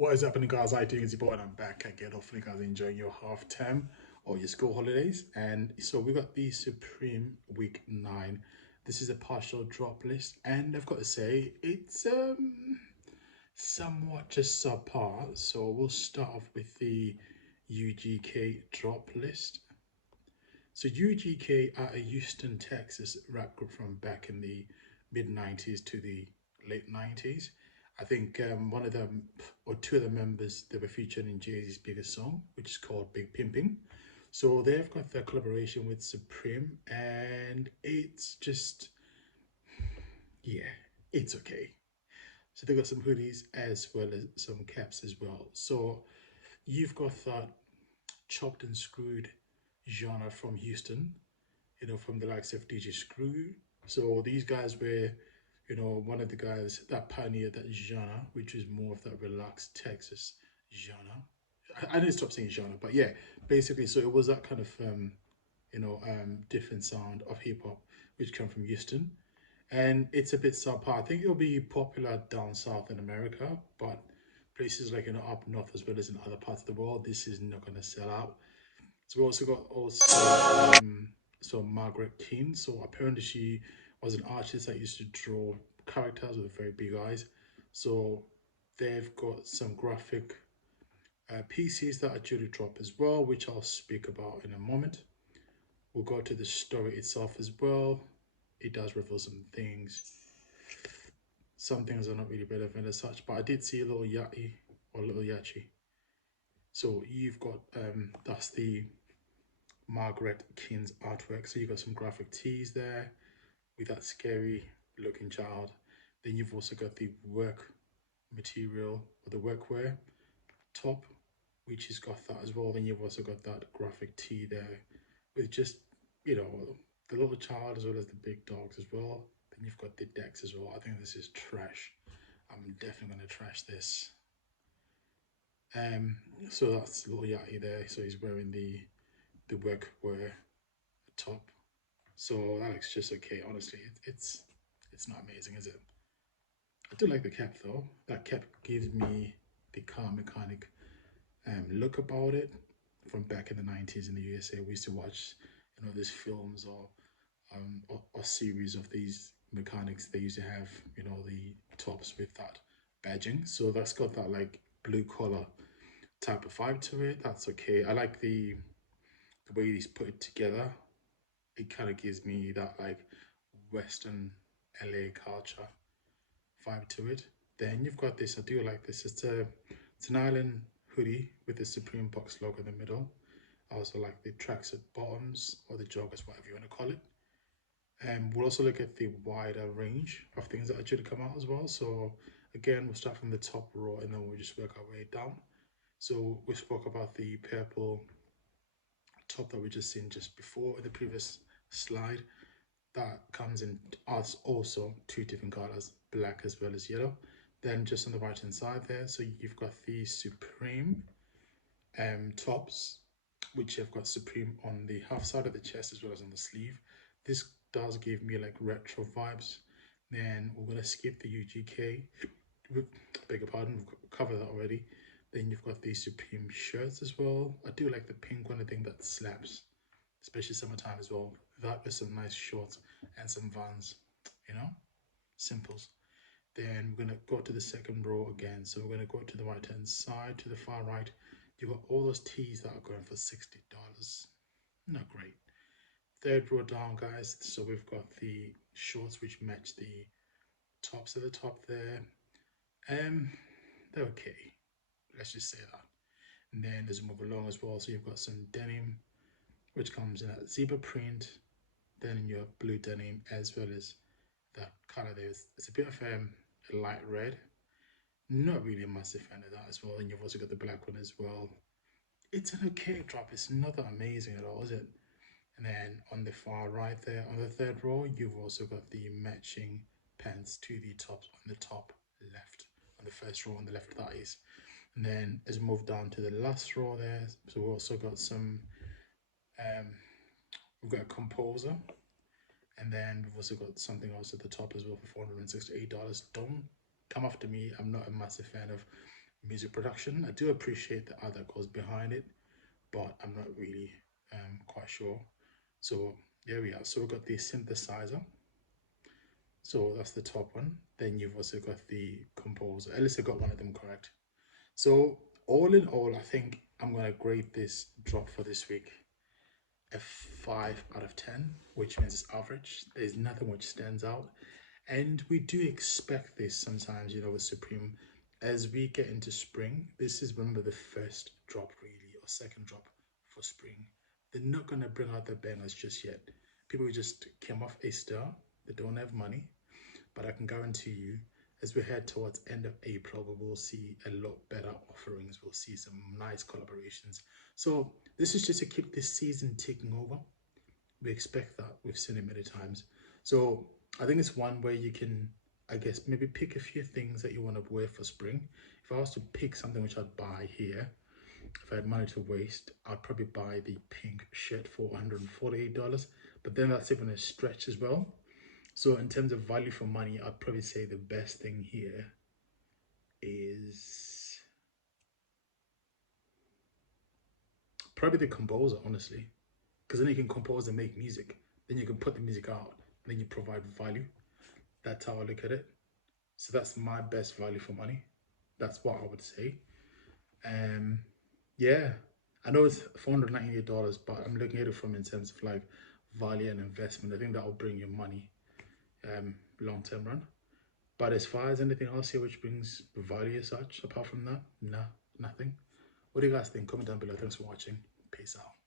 What is happening, guys? I doing is your boy, and I'm back again. Hopefully, guys, are enjoying your half term or your school holidays. And so we got the Supreme Week 9. This is a partial drop list, and I've got to say it's somewhat just subpar. So we'll start off with the UGK drop list. So UGK are a Houston, Texas rap group from back in the mid 90s to the late 90s. I think one of them or two of the members they were featured in Jay-Z's biggest song, which is called Big Pimpin'. So they've got their collaboration with Supreme, and it's just, yeah, it's okay. So they got some hoodies as well as some caps as well. So you've got that chopped and screwed genre from Houston, from the likes of DJ Screw. So these guys were, one of the guys that pioneered that genre, which is more of that relaxed Texas genre. I didn't stop saying genre, but yeah, basically, so it was that kind of, different sound of hip hop, which come from Houston. And it's a bit subpar. I think it'll be popular down south in America, but places like, up north as well as in other parts of the world, this is not going to sell out. So we also got so Margaret Keane. So apparently she was an artist that used to draw characters with very big eyes. So they've got some graphic pieces that are due to drop as well, which I'll speak about in a moment. We'll go to the story itself as well. It does reveal some things. Some things are not really relevant as such, but I did see a little Yati or little Yachi. So you've got that's the Margaret King's artwork. So you've got some graphic tees there with that scary looking child. Then you've also got the work material or the workwear top, which has got that as well. Then you've also got that graphic tee there with just, you know, the little child as well as the big dogs as well. Then you've got the decks as well. I think this is trash. I'm definitely going to trash this. Um, so that's little Yachty there. So he's wearing the workwear top. So that looks just okay. Honestly, it's not amazing, is it? I do like the cap though. That cap gives me the car mechanic look about it from back in the 90s in the USA. We used to watch, these films or series of these mechanics. They used to have, the tops with that badging. So that's got that like blue collar type of vibe to it. That's okay. I like the way he's put it together. It kind of gives me that like Western LA culture vibe to it. Then you've got this. I do like this. It's an island hoodie with the Supreme Box logo in the middle. I also like the tracksuit bottoms or the joggers, whatever you want to call it. And we'll also look at the wider range of things that are due to come out as well. So again, we'll start from the top row and then we'll just work our way down. So we spoke about the purple top that we just seen just before in the previous slide. That comes in as also two different colors, black as well as yellow. Then just on the right hand side there, so you've got the Supreme tops, which have got Supreme on the half side of the chest as well as on the sleeve. This does give me like retro vibes. Then we're gonna skip the UGK. Beg your pardon, we've covered that already. Then you've got the Supreme shirts as well. I do like the pink one. I think that slaps, especially summertime as well. That with some nice shorts and some Vans, you know, simples. Then we're gonna go to the second row again. So we're gonna go to the right hand side, to the far right. You've got all those tees that are going for $60. Not great. Third row down, guys. So we've got the shorts which match the tops at the top there. They're okay. Let's just say that. And then as we move along as well, so you've got some denim, which comes in that zebra print, then in your blue denim, as well as that color there. It's a bit of a light red. Not really a massive fan of that as well. And you've also got the black one as well. It's an okay drop. It's not that amazing at all, is it? And then on the far right there, on the third row, you've also got the matching pants to the tops on the top left, on the first row on the left, that is. And then as we move down to the last row there, so we've also got some, um, we've got a composer, and then we've also got something else at the top as well for $468. Don't come after me. I'm not a massive fan of music production. I do appreciate the art that goes behind it, but I'm not really quite sure. So there we are. So we've got the synthesizer. So that's the top one. Then you've also got the composer. At least I got one of them correct. So all in all, I think I'm gonna grade this drop for this week a 5 out of 10, which means it's average. There's nothing which stands out. And we do expect this sometimes, you know, with Supreme. As we get into spring, this is, remember, the first drop really, or second drop for spring. They're not going to bring out the bangers just yet. People who just came off a star, they don't have money. But I can guarantee you, as we head towards end of April, we will see a lot better offerings. We'll see some nice collaborations. So this is just to keep this season ticking over. We expect that. We've seen it many times. So I think it's one where you can, I guess, maybe pick a few things that you want to wear for spring. If I was to pick something which I'd buy here, if I had money to waste, I'd probably buy the pink shirt for $148. But then that's even a stretch as well. So in terms of value for money, I'd probably say the best thing here is probably the composer, honestly. Because then you can compose and make music. Then you can put the music out. Then you provide value. That's how I look at it. So that's my best value for money. That's what I would say. Um, yeah, I know it's $498, but I'm looking at it from in terms of like value and investment. I think that will bring you money, long term run. But as far as anything else here which brings value as such, apart from that, no, nothing. What do you guys think? Comment down below. Thanks for watching. Peace out.